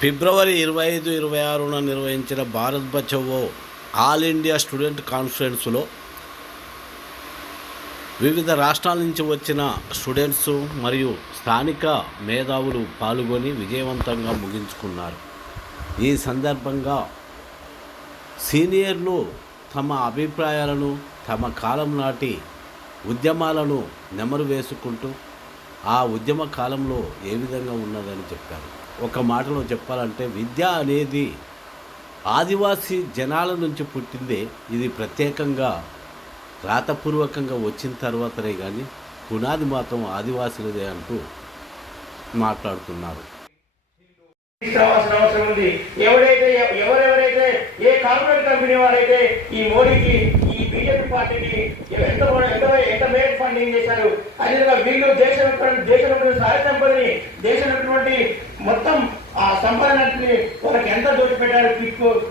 ఫిబ్రవరి 25-26న నిర్వహించిన Bharat Bachao all India student కాన్ఫరెన్స్లో వివిధ రాష్ట్రాల నుంచి వచ్చిన స్టూడెంట్స్ మరియు స్థానిక మేధావులు పాల్గొని విజయవంతంగా ముగించుకున్నారు. ఈ సందర్భంగా సీనియర్లు తమ అభిప్రాయాలను, తమ కాలం నాటి ఉద్యమాలను నెమరు వేసుకుంటూ ఆ ఉద్యమ కాలంలో ఏ విధంగా ఉన్నదని చెప్పారు. ఒక మాటలో చెప్పాలంటే విద్య అనేది ఆదివాసీ జనాల నుంచి పుట్టిందే. ఇది ప్రత్యేకంగా రాతపూర్వకంగా వచ్చిన తర్వాతనే కానీ పునాది మాత్రం ఆదివాసులదే అంటూ మాట్లాడుతున్నారు. అవసరం ఉంది. ఎవరెవరైతే ఏ కార్పొరేట్ కంపెనీ వారైతే ఈ మోడీకి, ఈ బీజేపీ పార్టీకి ఎంత మేర ఫండింగ్ చేశారు, అదేవిధంగా వీళ్ళు దేశంలో సహజ సంపదని, దేశంలో మొత్తం ఆ సంపదనని వాళ్ళకి ఎంత దోచిపెట్టారు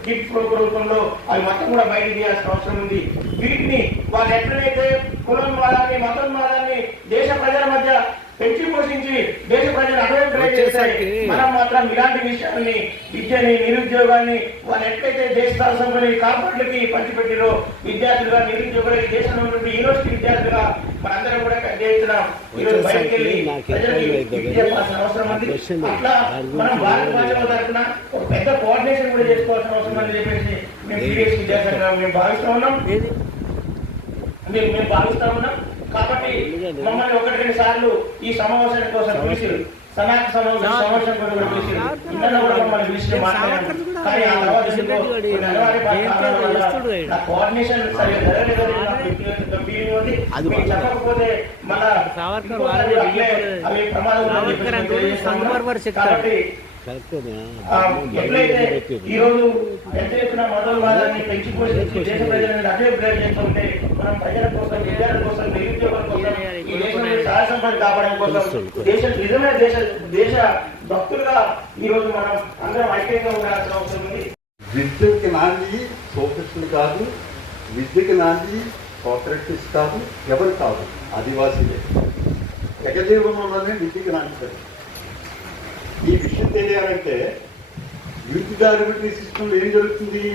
కిట్ ప్రభుత్వంలో, అవి మొత్తం కూడా బయట తీయాల్సిన అవసరం ఉంది. వీటిని వాళ్ళు ఎట్లయితే కులం వాదాన్ని, మతం వాదాన్ని దేశ ప్రజల మధ్య పెంచి పోషించి దేశ ప్రజలు అభివృద్ధి చేశాయి, మనం మాత్రం ఇలాంటి విషయాన్ని, విద్యని, నిరుద్యోగాన్ని వాళ్ళు ఎట్లయితే దేశ సంపదని కార్పొరేట్లకి పంచిపెట్టిరో, విద్యార్థులుగా, నిరుద్యోగులకి, దేశంలో ఉన్నటువంటి యూనివర్సిటీ విద్యార్థులుగా మనందరం కూడా చేస్తున్నాం. ఈరోజు బయటకు వెళ్ళి ప్రజలకి విద్య అవసరం ఉంది. అట్లా మనం భారత భాషలో తరఫున ఒక పెద్ద కోఆర్డినేషన్ కూడా చేసుకోవాల్సిన అవసరం అని చెప్పేసి మేము సీరియస్ విద్యాసంఘంగా మేము భావిస్తా ఉన్నాం. కాబట్టి మమ్మల్ని 1-2 సార్లు ఈ సమావేశం కోసం పిలిచారు, సనాతన సమావేశం కోసం పిలిచారు. ఇంట్లో కూడా మమ్మల్ని పిలిచి మాట్లాడారు. కానీ ఆ తర్వాత కోఆర్డినేషన్ సరిగ్గా జరగలేదు. చెప్పకపోతే మన అవి ప్రమాదం. కాబట్టి ఎట్లయితే ఈ రోజు పెద్ద ఎత్తున మతోన్మాదాన్ని పెంచి పోషించి దేశ ప్రజలను అభివృద్ధి చేస్తుంటే మనం ప్రజల కోసం, విద్యార్థుల కోసం, నిరుద్యోగుల కోసం, ఈ దేశంలో సహజ సంపద కాపాడడం కోసం నిజమైన దేశ భక్తులుగా ఈ రోజు మనం అందరం ఐక్యంగా ఉండాల్సిన అవసరం ఉంది. విద్యకి నాంది సోఫిస్టులు కాదు, విద్యకి నాంది కోఆపరేటివ్స్ కాదు, ఎవరు కాదు, ఆదివాసీలే. జగజీవనంలోనే విద్యకి నాంది. ఈ విషయం తెలియాలంటే యూత్ డార్మిటరీ సిస్టంలో ఏం జరుగుతుంది?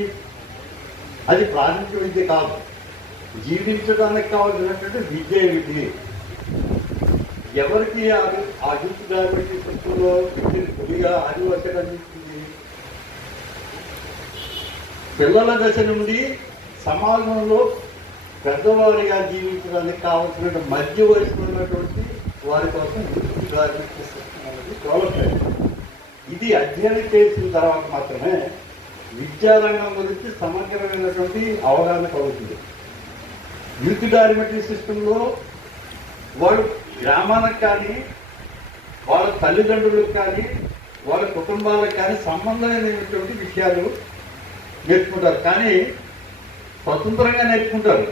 అది ప్రాథమిక విద్య కాదు, జీవించడానికి కావాల్సినటువంటి విద్య ఏమిటి? ఎవరికి ఆ యూత్ డార్మిటరీ సిస్టంలో విద్యను కొద్దిగా ఆదివాసీలు అందిస్తుంది? పిల్లల దశ నుండి సమాజంలో పెద్దవారిగా జీవించడానికి కావాల్సిన మధ్య వయసులో ఉన్నటువంటి వారి కోసం యూత్ డార్మిటరీ సిస్టం అనేది డెవలప్ అయింది. ఇది అధ్యయనం చేసిన తర్వాత మాత్రమే విద్యారంగం గురించి సమగ్రమైనటువంటి అవగాహన కలుగుతుంది. యూత్ డార్మిటరీ సిస్టంలో వాళ్ళు గ్రామాలకు కానీ, వాళ్ళ తల్లిదండ్రులకు కానీ, వాళ్ళ కుటుంబాలకు కానీ సంబంధమైనటువంటి విషయాలు నేర్చుకుంటారు. కానీ స్వతంత్రంగా నేర్చుకుంటారు.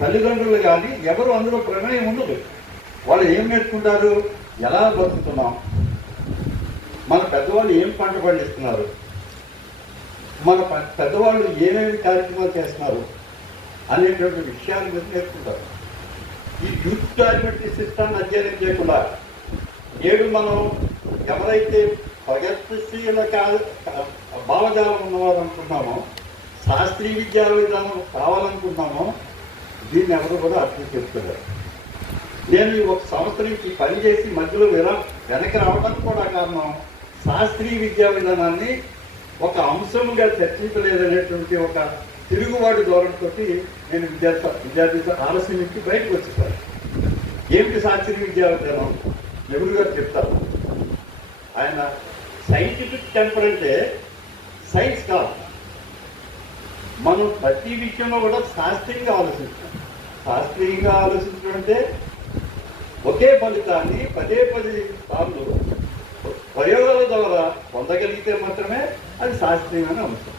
తల్లిదండ్రులు కానీ ఎవరు అందులో ప్రమేయం ఉండదు. వాళ్ళు ఏం నేర్చుకుంటారు? ఎలా బతుకుతున్నాం, మన పెద్దవాళ్ళు ఏం పంట పండిస్తున్నారు, మన పెద్దవాళ్ళు ఏమేమి కార్యక్రమాలు చేస్తున్నారు అనేటువంటి విషయాల గురించి నేర్చుకుంటారు. ఈ యూత్ డార్మిటరీ సిస్టమ్ అధ్యయనం చేయకుండా నేడు మనం ఎవరైతే ప్రగతిశీల భావజాలం ఉన్నవారు అనుకున్నామో, శాస్త్రీయ విద్యా విధానం కావాలనుకున్నామో, దీన్ని ఎవరు కూడా అర్థం చేస్తున్నారు. నేను ఈ 1 సంవత్సరంకి పనిచేసి మధ్యలో వెనక్కి రావడానికి కూడా కారణం శాస్త్రీయ విద్యా విధానాన్ని ఒక అంశంగా చర్చించలేదనేటువంటి ఒక తిరుగుబాటు ధోరణితో నేను విద్యార్థి ఆలస్యం నుంచి బయటకు వచ్చేసాను. ఏమిటి శాస్త్రీయ విద్యా విధానం? నెహ్రూ గారు చెప్తారు. ఆయన సైంటిఫిక్ టెంపర్ అంటే సైన్స్ కాదు, మనం ప్రతి విషయంలో కూడా శాస్త్రీయంగా ఆలోచించాం. శాస్త్రీయంగా ఆలోచించడం అంటే ఒకే ఫలితాన్ని 10 సార్లు ప్రయోగాల ద్వారా పొందగలిగితే మాత్రమే అది శాస్త్రీయమైన అంశం.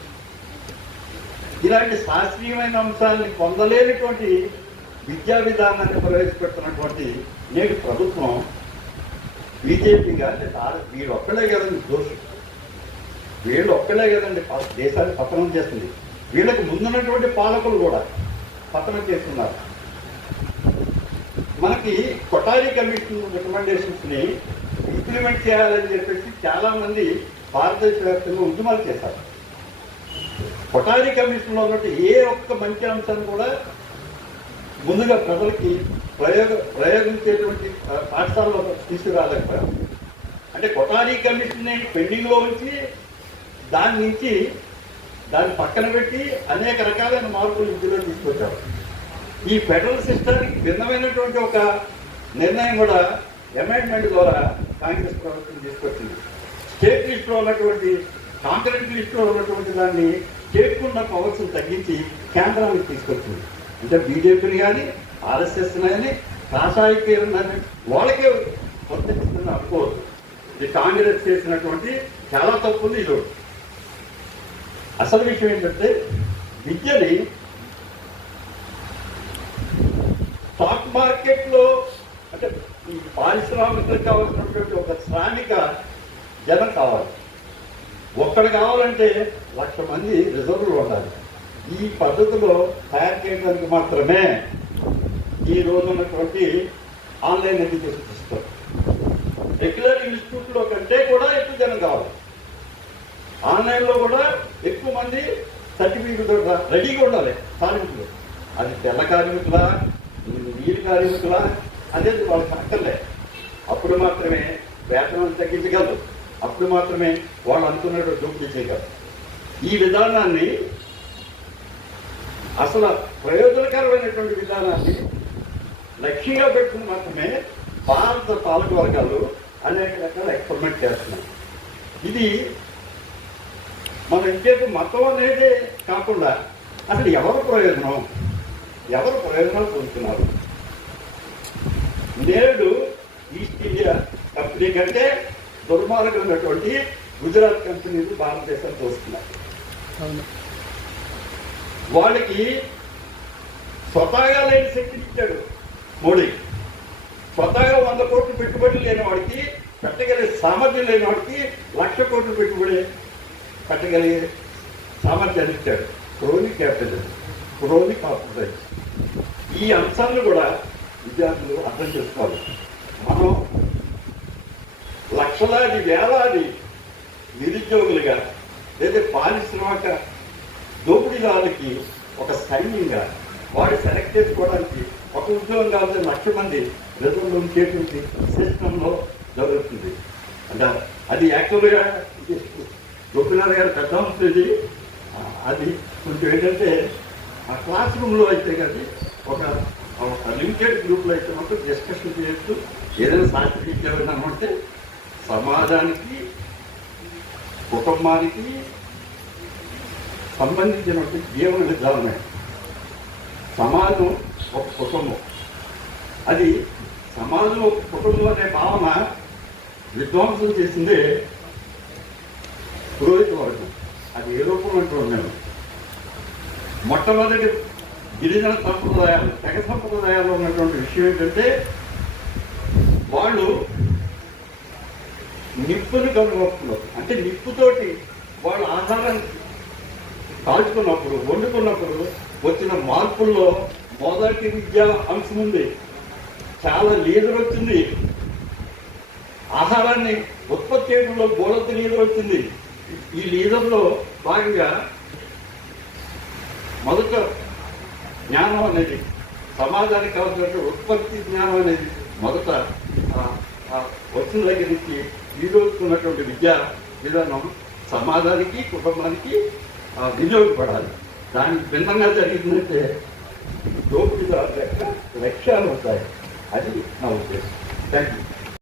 ఇలాంటి శాస్త్రీయమైన అంశాన్ని పొందలేనటువంటి విద్యా విధానాన్ని ప్రవేశపెడుతున్నటువంటి నేటి ప్రభుత్వం బీజేపీ గారి వీళ్ళు ఒక్కలే కదండి దోషం, వీళ్ళు ఒక్కలే కదండి దేశాన్ని పతనం చేస్తుంది. వీళ్ళకి ముందున్నటువంటి పాలకులు కూడా పతనం చేస్తున్నారు. మనకి కొఠారి కమిషన్ రికమెండేషన్స్ని ఇంప్లిమెంట్ చేయాలని చెప్పేసి చాలామంది భారతదేశ వ్యాప్తంగా ఉద్యమాలు చేశారు. కొఠారి కమిషన్లో ఉన్నట్టు ఏ ఒక్క మంచి అంశాన్ని కూడా ముందుగా ప్రజలకి ప్రయోగించేటువంటి పాఠశాలలో తీసుకురాలేకపోయారు. అంటే కొఠారి కమిషన్ని పెండింగ్లో ఉంచి దాన్ని పక్కన పెట్టి అనేక రకాలైన మార్పులు ఇందులో తీసుకొచ్చారు. ఈ ఫెడరల్ సిస్టానికి భిన్నమైనటువంటి ఒక నిర్ణయం కూడా అమెండ్మెంట్ ద్వారా కాంగ్రెస్ ప్రభుత్వం తీసుకొచ్చింది. స్టేట్ లిస్టులో ఉన్నటువంటి కాంకరెంట్ లిస్టులో ఉన్నటువంటి దాన్ని స్టేట్కు ఉన్న పవర్స్ని తగ్గించి కేంద్రానికి తీసుకొచ్చింది. అంటే బీజేపీని కానీ ఆర్ఎస్ఎస్ని కానీ రాసాయనికని వాళ్ళకే వర్తిస్తుందని అనుకోవద్దు. ఇది కాంగ్రెస్ చేసినటువంటి చాలా తప్పుంది. ఇది అసలు విషయం ఏంటంటే విద్యని స్టాక్ మార్కెట్లో అంటే ఈ పారిశ్రామికలకు కావాల్సినటువంటి ఒక శ్రామిక జనం కావాలి. ఒక్కడు కావాలంటే 1,00,000 మంది రిజర్వులు ఉండాలి. ఈ పద్ధతిలో తయారు చేయడానికి మాత్రమే ఈ రోజు ఉన్నటువంటి ఆన్లైన్ ఎడ్యుకేషన్ సిస్టమ్. రెగ్యులర్ ఇన్స్టిట్యూట్లో కంటే కూడా ఎక్కువ జనం కావాలి. ఆన్లైన్లో కూడా ఎక్కువ మంది సర్టిఫికెట్ రెడీగా ఉండాలి కార్మికులు. అది తెల్ల కార్మికులా నీటి కార్మికులా అనేది వాళ్ళకి అక్కర్లే. అప్పుడు మాత్రమే వేతనం తగ్గించగలరు. అప్పుడు మాత్రమే వాళ్ళు అనుకున్నట్టు దోపిడీ చేయగలరు. ఈ విధానాన్ని అసలు ప్రయోజనకరమైనటువంటి విధానాన్ని లక్ష్యంగా పెట్టుకుని మాత్రమే భారత పాలక వర్గాలు అనేక రకాల ఎక్స్పెరిమెంట్ చేస్తున్నాయి. ఇది మనం ఇంకేపు మతం అనేది కాకుండా అసలు ఎవరు ప్రయోజనాలు పొందుతున్నారు? నేడు ఈస్ట్ ఇండియా కంపెనీ కంటే దుర్మార్గమైనటువంటి గుజరాత్ కంపెనీలు భారతదేశానికి వస్తున్నాయి. వాళ్ళకి స్వతహాగా లేని శక్తిని ఇచ్చాడు మోడీ. స్వతహాగా 100 కోట్లు పెట్టుబడి లేని వాడికి పెట్టగలిగే సామర్థ్యం లేని వాడికి 1,00,000 కోట్లు పెట్టుబడి పెట్టగలిగే సామర్థ్యాన్ని ఇచ్చాడు. Crony capitalism, crony corporate. ఈ అంశాలను కూడా విద్యార్థులు అర్థం చేసుకోవాలి. మనం లక్షలాది వేలాది నిరుద్యోగులుగా లేదా పారిశ్రామిక దోపిడీదారులకి ఒక సైన్యంగా వాడు సెలెక్ట్ చేసుకోవడానికి ఒక ఉద్యోగం కావాల్సిన 1,00,000 మంది రిజర్వ్లో ఉంచేటువంటి సిస్టంలో జరుగుతుంది. అంటే అది యాక్చువల్గా గోపీనాథ్ గారు పెద్ద ఉంటుంది. అది కొంచెం ఏంటంటే ఆ క్లాస్ రూమ్లో అయితే కానీ ఒక లిమిటెడ్ గ్రూప్లో అయితే మాత్రం డిస్కషన్ చేయొచ్చు. ఏదైనా శాస్త్రీయ అంటే సమాజానికి కుటుంబానికి సంబంధించినటువంటి జీవన విధానమే. సమాజం ఒక కుటుంబం. అది సమాజం ఒక కుటుంబం అనే భావన విధ్వంసం చేసిందే పురోహిత వర్గం. అది ఏ రూపంలో ఉన్నాను. మొట్టమొదటి గిరిజన సంప్రదాయాలు తెగ సంప్రదాయాల్లో ఉన్నటువంటి విషయం ఏంటంటే వాళ్ళు నిప్పుని కనుగొస్తున్నారు. అంటే నిప్పుతోటి వాళ్ళు ఆహారాన్ని కాల్చుకున్నప్పుడు వండుకున్నప్పుడు వచ్చిన మార్పుల్లో మొదటి విద్యా అంశం ఉంది. చాలా లీజర్ వచ్చింది. ఆహారాన్ని ఉత్పత్తి చేయడంలో బోలెత్తి లీజర్ వచ్చింది. ఈ లీజర్లో భాగంగా మొదట జ్ఞానం అనేది సమాజానికి కావాల్సినటువంటి ఉత్పత్తి జ్ఞానం అనేది మొదట వచ్చిన దగ్గర నుంచి ఈ రోజుకున్నటువంటి విద్యా విధానం సమాజానికి కుటుంబానికి వినియోగపడాలి. దానికి భిన్నంగా జరిగిందంటే దోపిడీ లక్ష్యాలు ఉంటాయి. అది నా ఉద్దేశం. Thank you.